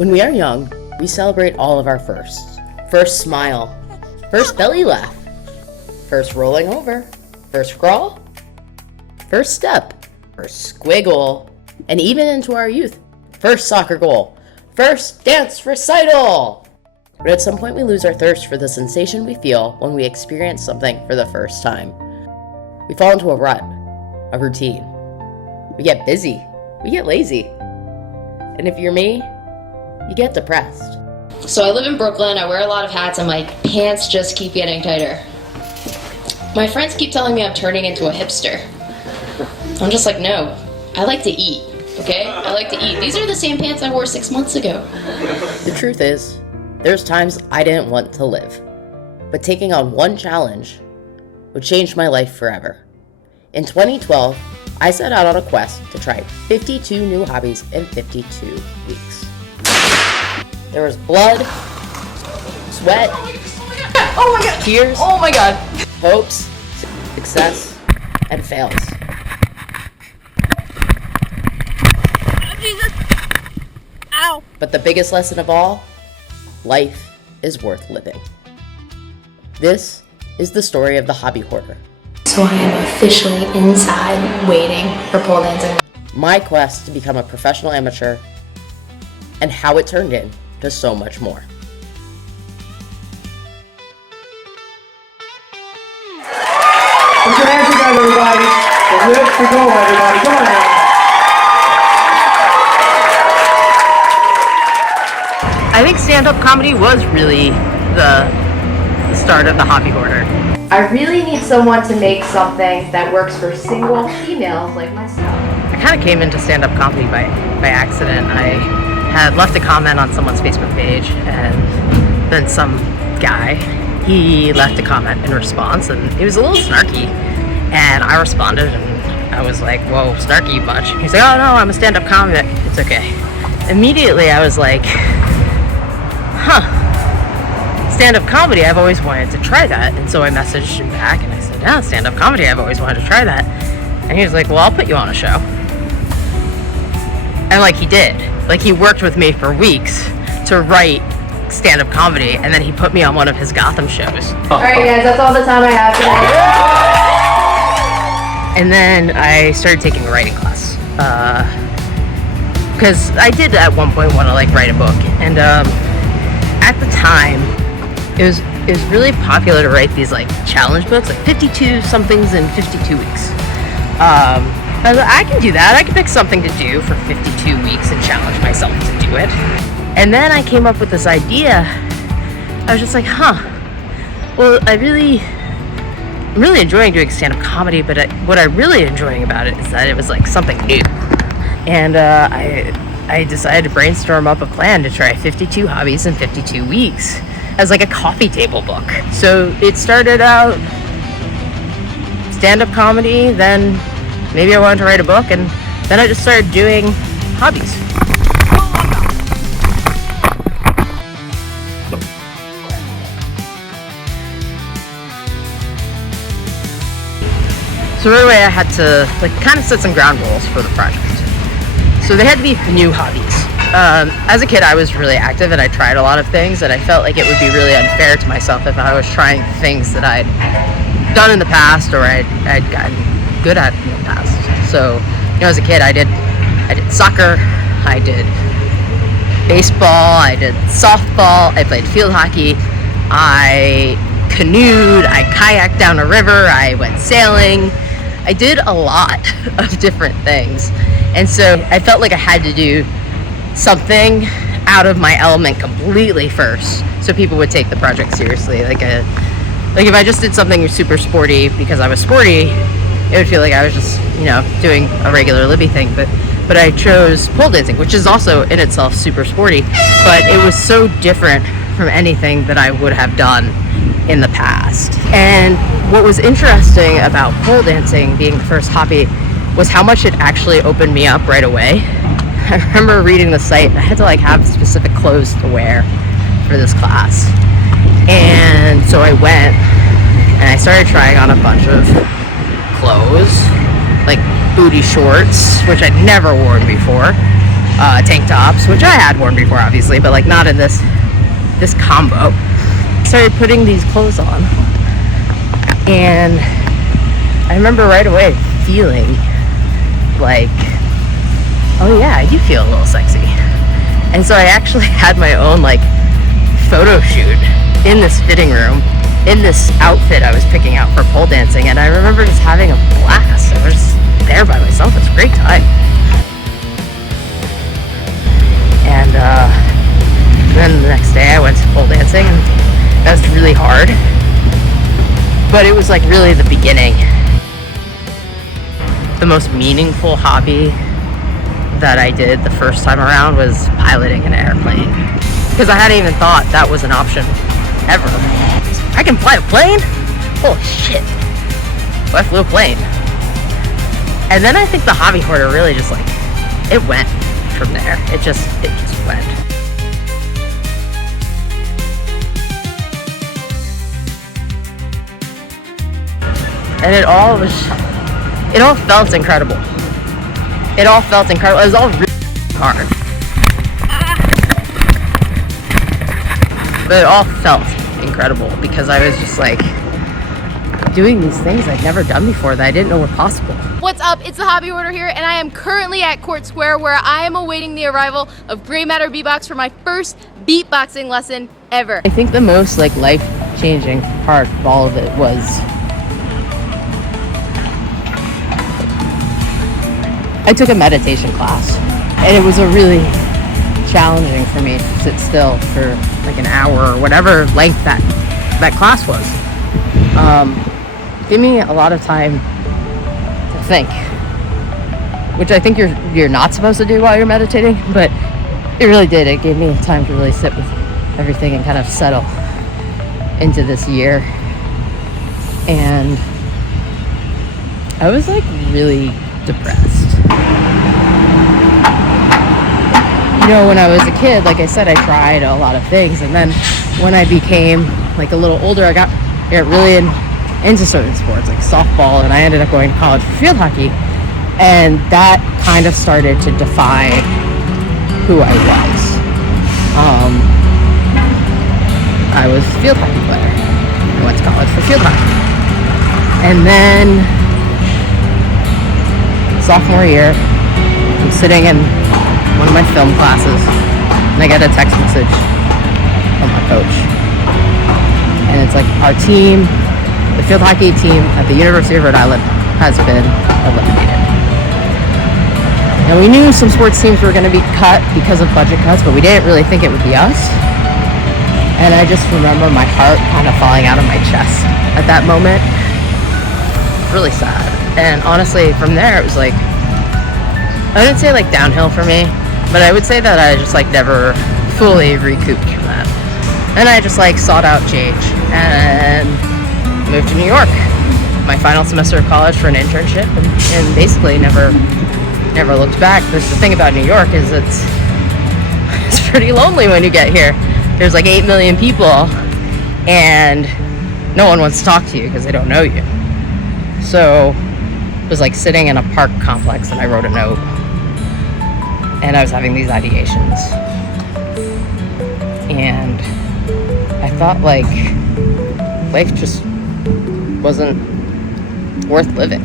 When we are young, we celebrate all of our firsts. First smile, first belly laugh, first rolling over, first crawl, first step, first squiggle, and even into our youth, first soccer goal, first dance recital. But at some point we lose our thirst for the sensation we feel when we experience something for the first time. We fall into a rut, a routine. We get busy, we get lazy. And if you're me, you get depressed. So I live in Brooklyn, I wear a lot of hats, and my pants just keep getting tighter. My friends keep telling me I'm turning into a hipster. I'm just like, no, I like to eat, okay? I like to eat. These are the same pants I wore 6 months ago. The truth is, there's times I didn't want to live, but taking on one challenge would change my life forever. In 2012, I set out on a quest to try 52 new hobbies in 52 weeks. There was blood, sweat, oh my god, tears, oh my god, hopes, success, and fails. Jesus! Ow! But the biggest lesson of all, life is worth living. This is the story of the hobby hoarder. So I am officially inside waiting for pole dancing. My quest to become a professional amateur, and how it turned into so much more. Put your hands together, everybody. The lips to go, everybody. Come on now. I think stand-up comedy was really the start of the hobby hoarder. I really need someone to make something that works for single females like myself. I kind of came into stand-up comedy by accident. I had left a comment on someone's Facebook page, and then some guy, he left a comment in response, and he was a little snarky, and I responded, and I was like, whoa, snarky much? He's like, oh no, I'm a stand-up comic, it's okay. Immediately I was like, stand-up comedy, I've always wanted to try that. And so I messaged him back and I said, yeah, stand-up comedy, I've always wanted to try that. And he was like, well, I'll put you on a show. And like he did. Like he worked with me for weeks to write stand-up comedy, and then he put me on one of his Gotham shows. Alright guys, that's all the time I have today. And then I started taking a writing class. Because I did at one point want to like write a book. And at the time, it was really popular to write these like challenge books, like 52 somethings in 52 weeks. I was like, I can do that. I can pick something to do for 52 weeks and challenge myself to do it. And then I came up with this idea. I was just like, well, I'm really enjoying doing stand-up comedy, but what I'm really enjoying about it is that it was like something new. And I decided to brainstorm up a plan to try 52 hobbies in 52 weeks as like a coffee table book. So it started out stand-up comedy, then maybe I wanted to write a book, and then I just started doing hobbies. So right away I had to like kind of set some ground rules for the project. So they had to be new hobbies. As a kid, I was really active and I tried a lot of things, and I felt like it would be really unfair to myself if I was trying things that I'd done in the past or I'd gotten good at in the past. So, as a kid, I did soccer, I did baseball, I did softball, I played field hockey, I canoed, I kayaked down a river, I went sailing. I did a lot of different things. And so I felt like I had to do something out of my element completely first, so people would take the project seriously. Like if I just did something super sporty because I was sporty, it would feel like I was just, doing a regular Libby thing. But I chose pole dancing, which is also in itself super sporty, but it was so different from anything that I would have done in the past. And what was interesting about pole dancing being the first hobby was how much it actually opened me up right away. I remember reading the site, and I had to have specific clothes to wear for this class. And so I went and I started trying on a bunch of clothes, like booty shorts, which I'd never worn before. tank tops, which I had worn before, obviously, but like not in this combo. Started putting these clothes on, and I remember right away feeling like, oh yeah, I do feel a little sexy. And so I actually had my own like photo shoot in this fitting room, in this outfit I was picking out for pole dancing, and I remember just having a blast. I was just there by myself. It's a great time. And then the next day I went to pole dancing, and that was really hard. But it was like really the beginning. The most meaningful hobby that I did the first time around was piloting an airplane. Because I hadn't even thought that was an option ever. I can fly a plane? Holy shit. So I flew a plane. And then I think the hobby hoarder really just like, it went from there. It just went. And it all felt incredible. It all felt incredible. It was all really hard. But it all felt incredible because I was just like doing these things I'd never done before that I didn't know were possible. What's up? It's the Hobby Hoarder here, and I am currently at Court Square where I am awaiting the arrival of Gray Matter Beatbox for my first beatboxing lesson ever. I think the most like life-changing part of all of it was I took a meditation class, and it was a really challenging for me to sit still for like an hour or whatever length that class was. Give me a lot of time to think, which I think you're not supposed to do while you're meditating, but it really did. It gave me time to really sit with everything and kind of settle into this year. And I was like really depressed. You know, when I was a kid, like I said, I tried a lot of things, and then when I became like a little older, I got really into certain sports like softball, and I ended up going to college for field hockey, and that kind of started to define who I was. I was a field hockey player. I went to college for field hockey, and then sophomore year, I'm sitting in one of my film classes, and I get a text message from my coach, and it's like, our team, the field hockey team at the University of Rhode Island, has been eliminated. And we knew some sports teams were going to be cut because of budget cuts, but we didn't really think it would be us. And I just remember my heart kind of falling out of my chest at that moment. Really sad. And honestly, from there, it was like, I wouldn't say like downhill for me, but I would say that I just like never fully recouped from that. And I just like sought out change and moved to New York, my final semester of college, for an internship, and basically never looked back. Because the thing about New York is it's pretty lonely when you get here. There's like 8 million people, and no one wants to talk to you because they don't know you. So it was like sitting in a park complex, and I wrote a note, and I was having these ideations, and I thought like life just wasn't worth living.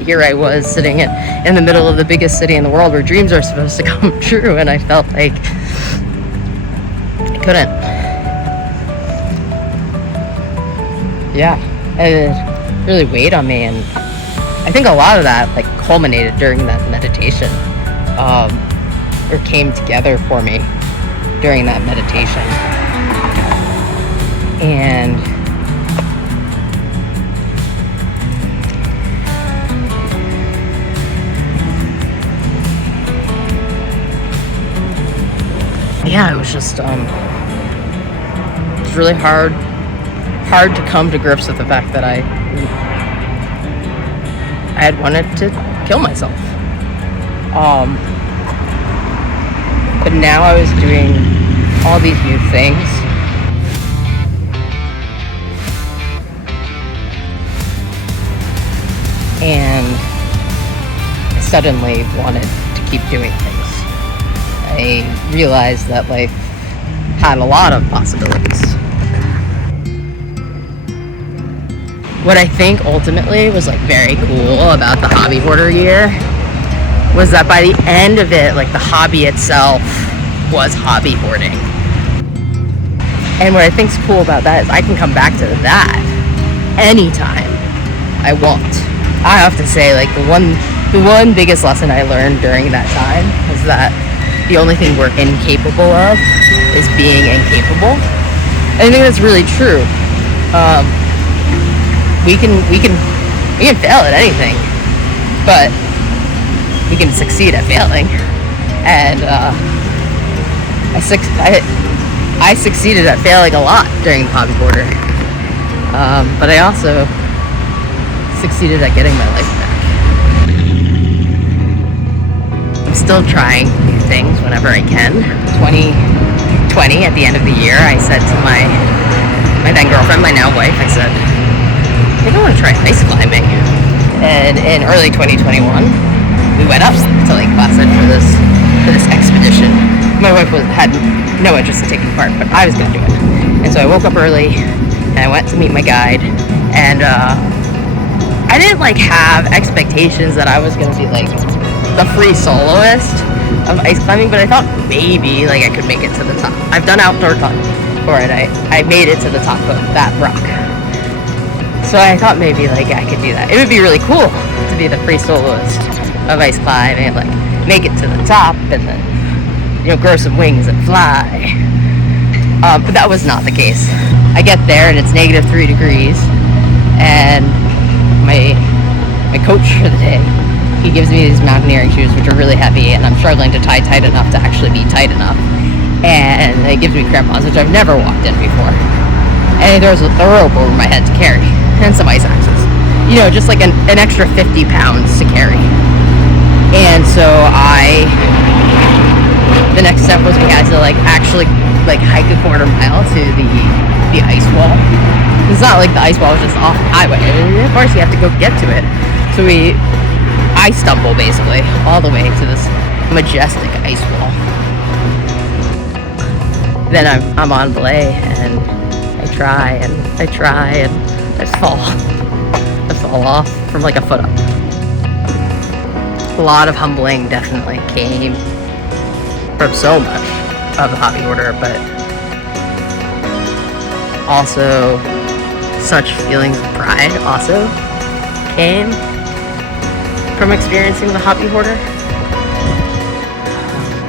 Here I was sitting in the middle of the biggest city in the world where dreams are supposed to come true, and I felt like I couldn't. Yeah, it really weighed on me, and I think a lot of that like culminated during that meditation, or came together for me during that meditation. And yeah, it was just it's really hard to come to grips with the fact that I had wanted to kill myself. But now I was doing all these new things, and I suddenly wanted to keep doing things. I realized that life had a lot of possibilities. What I think ultimately was like very cool about the hobby hoarder year was that by the end of it, like the hobby itself was hobby hoarding. And what I think's cool about that is I can come back to that anytime I want. I have to say, like the one biggest lesson I learned during that time was that the only thing we're incapable of is being incapable. I think that's really true. We can fail at anything, but we can succeed at failing. And I succeeded at failing a lot during the hobby hoarder, but I also succeeded at getting my life back. I'm still trying new things whenever I can. 2020, at the end of the year, I said to my then girlfriend, my now wife, I said, I think I want to try ice climbing. And in early 2021, we went up to Lake Placid for this expedition. My wife had no interest in taking part, but I was going to do it. And so I woke up early and I went to meet my guide, and I didn't like have expectations that I was going to be like the free soloist of ice climbing, but I thought maybe like I could make it to the top. I've done outdoor climbing before, and I made it to the top of that rock. So I thought maybe like I could do that. It would be really cool to be the free soloist of ice climbing and like make it to the top and then, you know, grow some wings and fly. But that was not the case. I get there and it's -3 degrees, and my coach for the day, he gives me these mountaineering shoes which are really heavy, and I'm struggling to tie tight enough to actually be tight enough. And he gives me crampons, which I've never walked in before. And he throws a rope over my head to carry, and some ice axes. You know, just like an extra 50 pounds to carry. And so the next step was we had to like actually like hike a quarter mile to the ice wall. It's not like the ice wall was just off the highway. Of course you have to go get to it. So I stumble basically all the way to this majestic ice wall. Then I'm on belay, and I try and I just fall. I fall off from like a foot up. A lot of humbling definitely came from so much of the hobby hoarder, but also such feelings of pride also came from experiencing the hobby hoarder.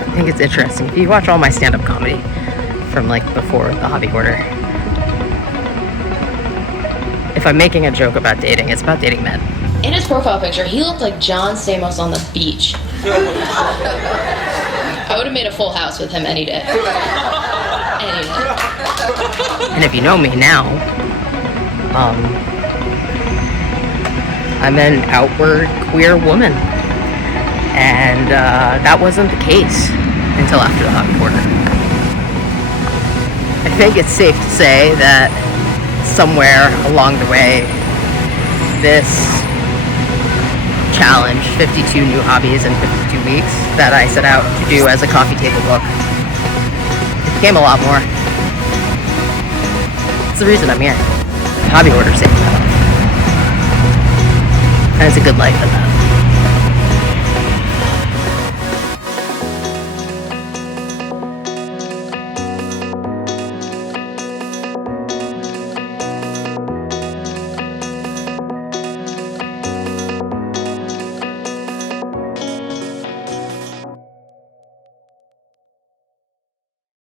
I think it's interesting. If you watch all my stand-up comedy from like before the hobby hoarder, if I'm making a joke about dating, it's about dating men. In his profile picture, he looked like John Stamos on the beach. I would have made a full house with him any day. Any day. And if you know me now, I'm an outward queer woman. And that wasn't the case until after the hobby hoarder. I think it's safe to say that somewhere along the way, this challenge, 52 new hobbies in 52 weeks, that I set out to do as a coffee table book, it became a lot more. It's the reason I'm here. Hobby hoarder saved my life. And it's a good life at that.